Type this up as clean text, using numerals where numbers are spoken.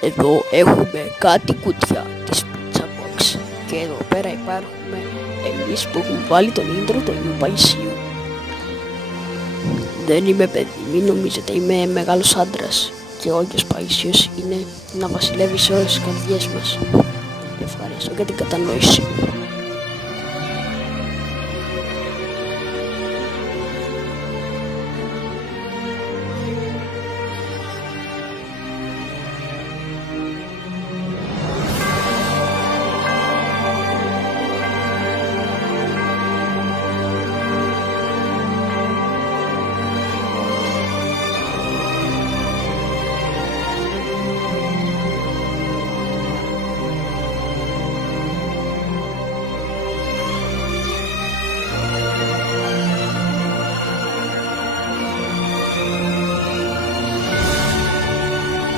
Εδώ έχουμε κάτι κουτιά της Pizza Box και εδώ πέρα υπάρχουμε εμείς που έχουμε βάλει τον intro του Αγίου Παϊσίου. Δεν είμαι παιδί, μην νομίζετε, είμαι μεγάλος άντρας και ο Άγιος Παϊσίος είναι να βασιλεύει σε όλες τις καρδιές μας. Ευχαριστώ για την κατανόηση.